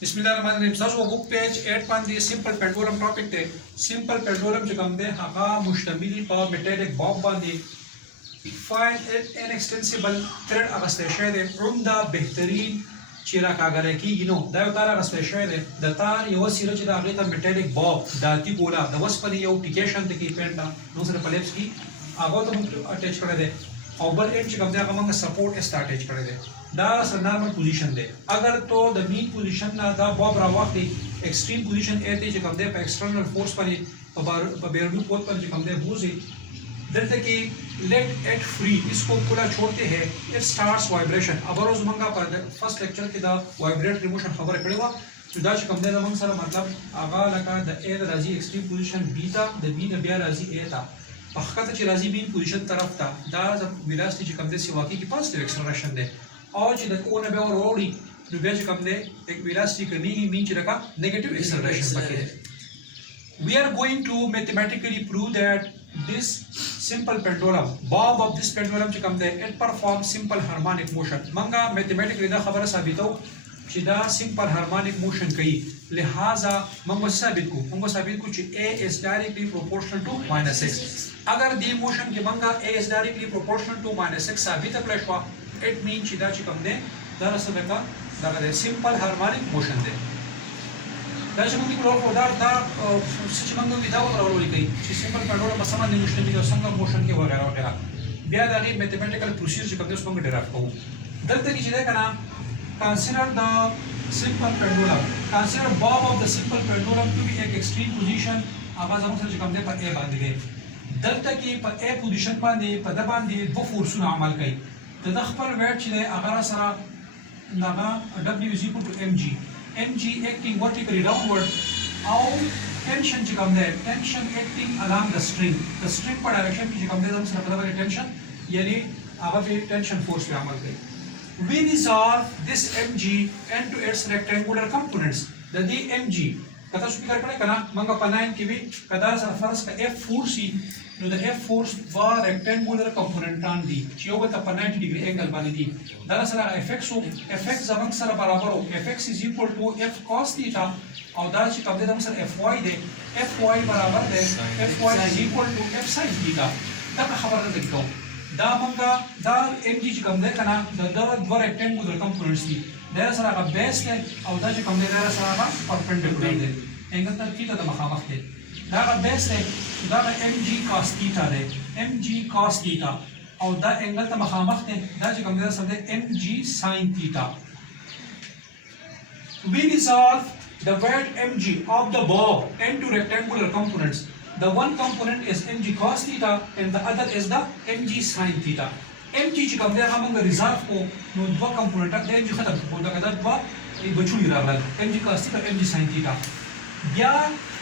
बिस्मिल्लाहिर्रहमानिर्रहीम तاسو book page 8 باندې سمپل پنډولم ټاپک ته سمپل پنډولم چې کوم دی هغه مشتمل په میټالک باب باندې فاین ان ایکستنسیبل تھریډ اغسته شوی دی عمده بهترین چې راکاږل کیږي نو دا یو تار اغسته شوی دی د تار یو سیره چې دا هغه ته میټالک باب داتی ګولا د وسپنې یو ټیکیشن ته کې پینټا نو سره پلیپس کی هغه ته اٹیچ کړی دی او بل اند چې کوم دی هغه موږ سپورټ است اٹیچ کړی دی دا سره نارمل پوزیشن دی اگر تو د مین پوزیشن نه دا باب راوختی ایکستریم پوزیشن ایته چې کوم دی په ایکسټرنل فورس باندې په بیرونی پورت پر چې کوم دی بوزي دلته کې لیٹ اٹ فری इसको खुला छोड़ते हैं इट स्टार्ट्स वाइब्रेशन अब रोज मंगा पर first lecture کې دا vibratory motion خبره کړې و چې دا چې کوم دی موږ سره مطلب هغه لکه د ا د راځي ایکستریم پوزیشن بی تا د بی نه بیا راځي ا تا په خاطر چې راځي مین پوزیشن طرف ته دا ویلاسټي چې کوم دی سی واقعي کې پازیټیو اکسلریشن دی او چې د اون به وروړي نو بیا چې کوم دی یک ویلاسټي کمی مین چې لکه نیگیټیو اکسلریشن پکې دی we are going to mathematically prove that this simple pendulum bob of this pendulum چې کوم دی it performs simple harmonic motion منګه mathematically دا خبره ثابتو چې دا simple harmonic motion کوي لہذا موږ ثابت کو چې a is directly proportional to -x اگر دی motion کې منګه a is directly proportional to -x ثابت کړل شو it means چې دا چې کوم دی دا سره دا simple harmonic motion دی دا چې موږ کولو دا چې موږ دا ورولې کوي چې سمپل پنډول په سم باندې مشتمل او څنګه موشن کې وغیرہ وغیرہ بیا دا غي میتھمیټیکل پروسیجر چې کوم څه موږ ډیرایو کوو دلته کې چې دا کنه consider the simple pendulum consider bob of the simple pendulum to be an extreme position اواز هم چې کوم دی په a باندې دی دلته کې په a پوزیشن باندې په د باندې دوه فورسونه عمل کوي د خپل ویټ چې دی هغه سره نغه w is equal to mg acting vertically downward او tension چې کوم دی tension acting along the string په ډایرکشن کې چې کوم دی زموږ سره په دغه tension یعنی هغه په tension force په عمل کوي we resolve this mg into its rectangular components د دې mg کته څه فکر کړئ کنه موږ په 9 کې وی کدا سره فرض ک f force نو د f force وا rectangular componentان دي چې یو ته په 90 ډیګري انګل باندې دي دا سره fx زمنګ سره برابر او fx is equal to f cos theta او دا چې کوم د سره fy دی fy برابر دی fy is equal to f sin theta دا خبره ده کوم دا مونږه دا mg چې کوم دی کنه د دوه rectangular components دي دا سره هغه بیس دی او دا چې کوم دی دا سره هغه perpendicular دی انګل ته theta د مخامخ دی دا هغه بیس دی دا mg cos theta دی mg cos theta او دا انګل ته مخامخ دی دا چې کوم دی سره دی mg sin theta we resolve the weight mg of the bob into rectangular components the one component is mg cos theta and the other is the mg sin theta mg چې کوم دی هغه موږ ریزالو کو نو دوه کمپوننټ د mg ختم کو دا کدا دوه بچوي راغلل mg cos theta mg sin theta بیا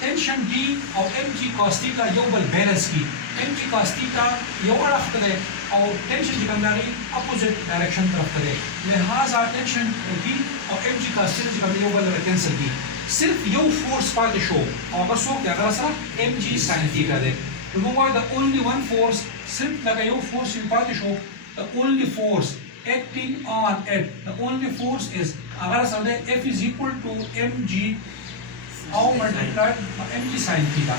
tension d او mg cos theta یو بل بیلنس کی mg cos theta یو اړخ ته او tension چې کوم دی اپوزیټ ډایرکشن طرف ته لہذا tension d او mg cos theta چې کوم یو بل کینسل کی صرف یو فورس پاتې شو او هغه څوک دی هغه سره mg sin theta دی نو موږ the only one force صرف لکه یو فورس پاتې شو the only force acting on it the only force is هغه سره f is equal to mg او multiplied by mg sin theta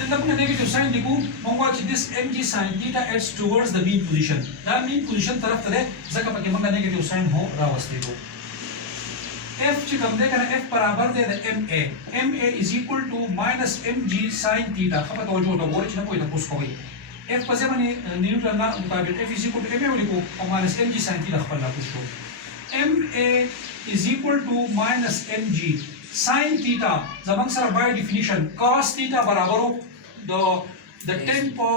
دلته موږ نیگیټیو ساين لیکو موږ چې this mg sin theta is towards the mean position دا mean position طرف ته ده ځکه پکې موږ نیگیټیو ساين هو راوستي کو f چې کوم ده کنه f برابر ده د ma is equal to minus mg sin theta خپل توجه ته وګورئ چې نه کوی تاسو کوی f په ځای باندې نیوټن نه مطابق f is equal to ma ولیکو او minus mg sin theta خپل تاسو شو ma is equal to minus mg sin theta زمنګ سره by definition cos theta برابر د 10 په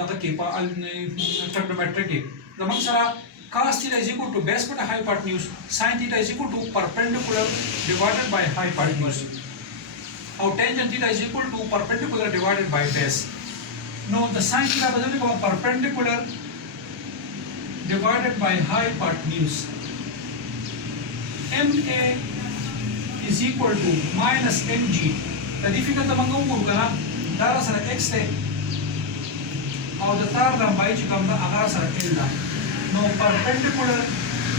دغه کې په trigonometric کې زمنګ سره cos theta is equal to base per hypotenuse sin theta is equal to perpendicular divided by hypotenuse or tangent theta is equal to perpendicular divided by base no the sin theta بدل کو perpendicular divided by hypotenuse ma is equal to minus mg the difficult among وګورئ دا سره x ته او د تار لمبای چې کوم دا هغه سره l ده نو perpendicular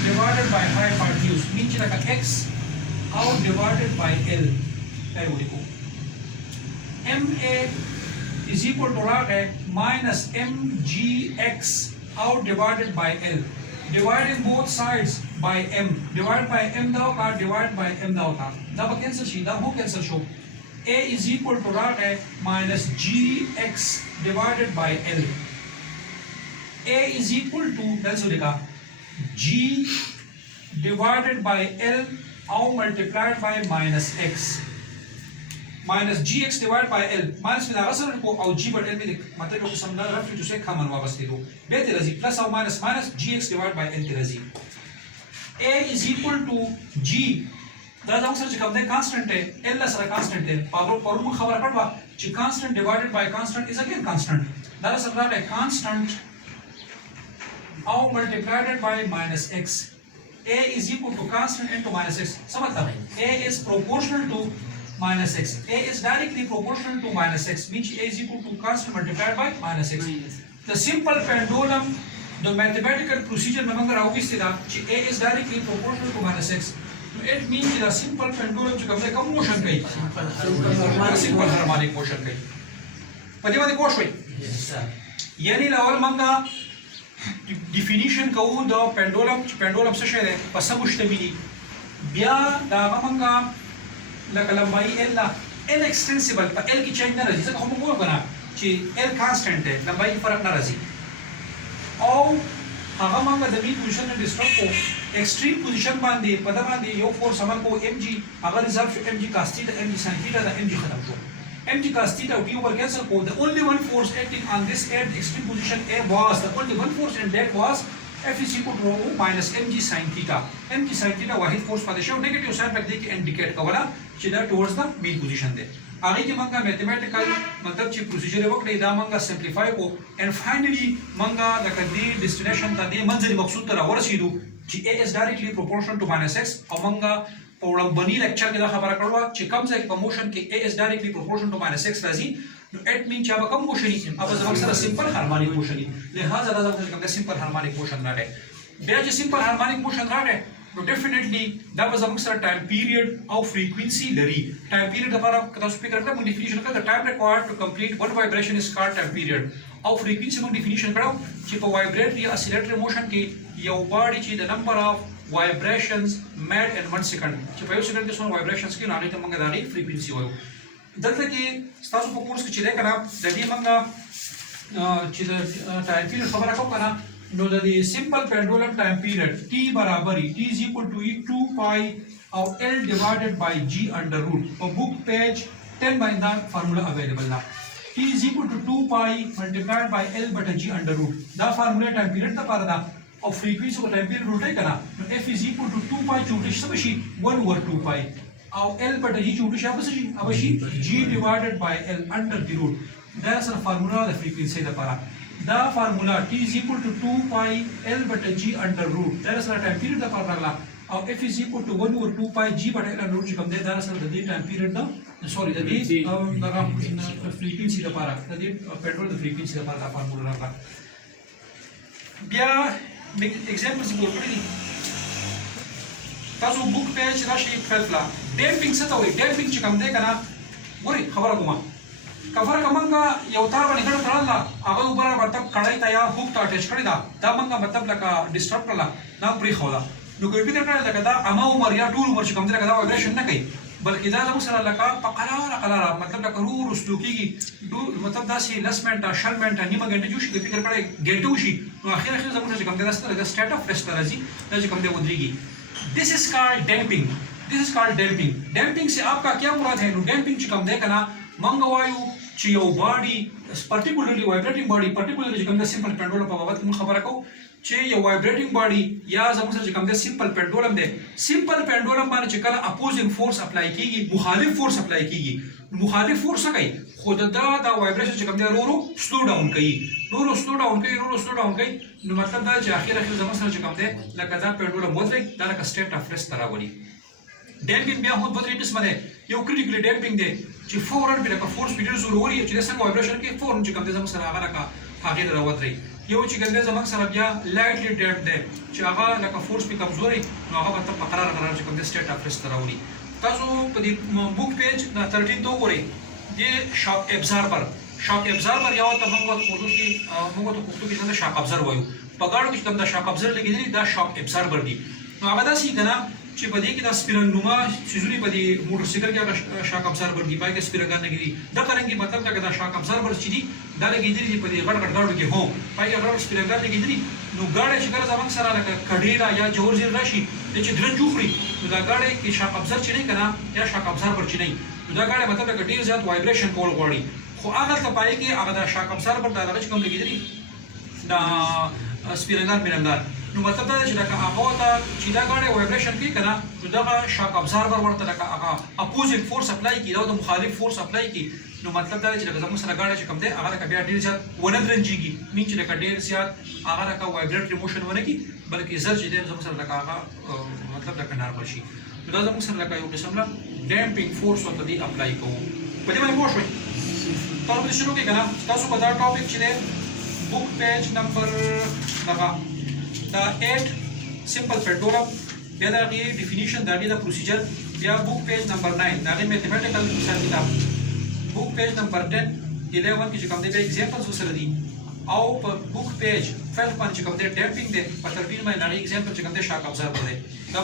divided by hypotenuse mean چې لکه x او divided by l ای ولیکو MA is equal to راغه minus mgx او divided by l dividing both sides by m divided by m دا وکړه divided by m دا وکړه دا به cancel شي دا هو cancel شو A is equal to راغه minus gx divided by l A is equal to دلته لیکا g divided by l او multiplied by minus x minus gx divided by l minus में आगे सर को और g पर l में मतलब को समझना रफ जो से कॉमन वापस दे दो बेहतर रजी प्लस और minus minus gx divided by l की रजी a is equal to g दा जाऊं सर कम दे कांस्टेंट है l ला सर कांस्टेंट है पावर पर मुझे खबर पड़वा कि constant divided by constant is again constant दा सर रहा है constant और multiplied by minus x a is equal to constant into minus x समझता है a is proportional to minus x a is directly proportional to minus x means a is equal to constant multiplied by minus x the simple pendulum the mathematical procedure में अगर आओगे सीधा कि a is directly proportional to minus x it means the simple pendulum जो कम से कम मोशन कही simple harmonic motion कही पति वाली कोश हुई यानी लावल मंगा definition का वो द pendulum से शेयर है पसंद मुश्तमिली बिया दागा मंगा लंबाई l ला l extensible पर l की चेंज ना रही जैसे हम बोल बना कि l constant है लंबाई की फर्क ना रही और अगर मंगा द मीन पोजीशन में डिस्टर्ब को एक्सट्रीम पोजीशन बांधे पता बांधे यो फोर्स हमन को mg अगर result mg cos theta mg sin theta the mg खत्म हो mg cos theta t over cancel को the only one force acting on this at extreme position a was the only one force and that was F is equal to rho minus mg sin theta mg sin theta वाहिद फोर्स पाते show negative sign रख दे कि इंडिकेट का वाला चिदा towards the mean position दे आगे की मंगा मैथमेटिकल मतलब ची प्रोसीजर वर्क ले दा मंगा सिंपलीफाई को एंड फाइनली मंगा द कदी डेस्टिनेशन ता दे मंजिल मकसूद तरा वरसीदु कि a is directly proportional to minus x और मंगा पौड़म बनी लेक्चर के दा खबर करवा कि कम से कम मोशन के a is directly proportional to minus x राजी एट मीन चाबा कम मोशन ही अब जब सर सिंपल हार्मोनिक मोशन ही लिहाजा दा जब कम सिंपल हार्मोनिक मोशन ना रहे बे जो सिंपल हार्मोनिक मोशन ना रहे तो डेफिनेटली दा जब सर टाइम पीरियड और फ्रीक्वेंसी लरी टाइम पीरियड हमारा कदा स्पीकर का डेफिनेशन का the time required to complete one vibration is called time period और फ्रीक्वेंसी को डेफिनेशन करो कि पर वाइब्रेट या ऑसिलेटरी मोशन के या बॉडी ची the number of vibrations made in 1 सेकंड कि पर सेकंड के सोन वाइब्रेशंस की नानी तो मंगा दारी फ्रीक्वेंसी हो दलते कि स्टार्स को कोर्स के चिले कना ददी मंगा चीज टाइम पीरियड खबर को कना know the simple pendulum time period t बराबर t is equal to 2 pi और l divided by g under root और book page 10 by the formula available ना t is equal to 2 pi multiplied by l बटा g under root दा formula time period ता पार दा और frequency को time period root है कना तो f is equal to 2 pi चौटिश सब शी 1 over 2 pi और l बटा g चौटिश अब she g divided by l under the root that's the formula the frequency दा पारा दा formula t is equal to 2 pi l बटा g under root that's the time period दा पार लगला और f is equal to 1 over 2 pi g बटा l under root come they that's the time period दा sorry the frequency दा पारा the petrol the frequency दा पारा फार्मूला लगला बिया एग्जांपल्स बोल पड़ी तासो बुक पेज राशि फैसला डैम्पिंग से तो डैम्पिंग ची कम दे कना गोरी खबर गुमा कवर कमंगा यवतार बनी कड़ तळला आगा उबरा मतलब कड़ाई तया हुक ता अटैच कड़ीदा दा मंगा मतलब लका डिस्टर्ब करला ना ब्री खोला नो कोई भी करला लका दा अमा उमर या टूल उमर ची कम दे लका दा वाइब्रेशन ना कई बल्कि दा जब सरा लका पकड़ा कला मतलब लका रूर उसलुकी की दू मतलब दा सी लसमेंट शलमेंट निमा घंटे जोशी के फिकर कड़े गेटू शी नो आखिर जब मुझे कम दे दस्ता लगा स्टेट ऑफ रेस्ट राजी दा जी कम दे उधरीगी this is called damping damping से आपका क्या मुराद है नो डैम्पिंग ची कम दे कना मंगवायु ची यो body particularly vibrating body particularly जब हमने simple pendulum पर बात की खबर को चे ये vibrating body या जब जब हमने simple pendulum दे simple pendulum माने चिकला opposing force apply कीगी मुखालिफ force apply कीगी मुखालिफ force कई खुद दा vibration जब हमने रो slow down कई slow down कई मतलब दा आखिर जब जब हमने लगा दा pendulum बोलते दा का state of rest तरह बोली डैम्पिंग में बहुत बदरी किस्म है ये क्रिटिकली डैम्पिंग दे ची फौरन भी लगा फोर्स पीरियड जरूरी है ची संग वाइब्रेशन के फौरन ची कम दे जम सरा आगा का आगे रवत रही یو چې ګنده زمنګ سره بیا لایټلی ډیپ دی چې هغه لکه فورس په کمزوري نو هغه به په قرار چې کوم د سټیټ اف ریسټ راوړي. تاسو په دې بوک پیج 13 ته وګورئ د شاک ابزاربر یو ته موږ په اردو کې څنګه شاک ابزر وایو په ګاډو کې کوم د شاک ابزر لګیدلی دا شاک ابزاربر دی. نو هغه داسې کنه چې په دې کې د سپیرنګوما سيزونی په دې موټر سایکل کې هغه شاک ابزاربر دی پای کې سپیرنګان لګیدي دا څنګه مطلب دا شاک ابزاربر چې دی دا لګیدلی په دې غړ ګاډو کې هو پای کې غړ سپیرنګان لګیدلی نو ګاډي چې کله زمنګ سره لکه کډیرا یا جوړ راشي چې درن جوړي نو دا ګاډي کې شاک ابزر چې نه کنه یا شاک ابزاربر چې نه نو دا ګاډي مطلب دا ډیر زیات وایبریشن کول غواړي خو هغه ته پای کې هغه د شاک ابزاربر دا هغه کوم لګیدلی دا سپیرنګان نو مطلب دا چې لکه هغه ته چې دا غاړه وایبریشن کوي کنه نو دا شاک ابزاربر ورته لکه هغه اپوزینګ فورس اپلای کوي دا د مخالف فورس اپلای کوي. نو مطلب دا چې لکه زموږ سره غاړه چې کوم دی هغه لکه بیا ډیر زیات ونندرنجيږي مين چې لکه ډیر زیات هغه لکه وایبریټری موشن ونه کوي بلکې زر چې دی زموږ سره لکه هغه مطلب لکه نارمل شي. نو دا زموږ سره لکه یو قسم لا ډیمپینګ فورس ورته دی اپلای کوو. په دې باندې پوه شئ. تاسو شروع کړئ کنه تاسو په دا ټاپک چې دی بوک پیج نمبر دغه دا 8 simple pendulum بیا دا غي ډیفینیشن دا غي دا پروسیجر بیا بوک پیج نمبر 9 دا غي میتھمیټیکل حساب کتاب بوک پیج نمبر 10 11 کې کوم دي به ایگزامپلز وسره دي او په بوک پیج 12 باندې کوم دي ډیمپینګ دي په 13 باندې دا غي ایگزامپل چې کوم دي شاک ابزاربر دي دا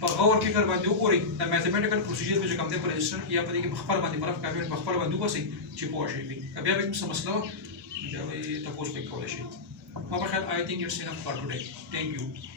په غور فکر باندې وګورئ دا میتھمیټیکل پروسیجر چې کوم دي پر رجسټر یا په دې کې خبر باندې برف کافي په خبر باندې وګورئ چې پوه شئ بیا به کوم مسله بیا به تاسو په کولای شئ. I think it's enough for today. Thank you.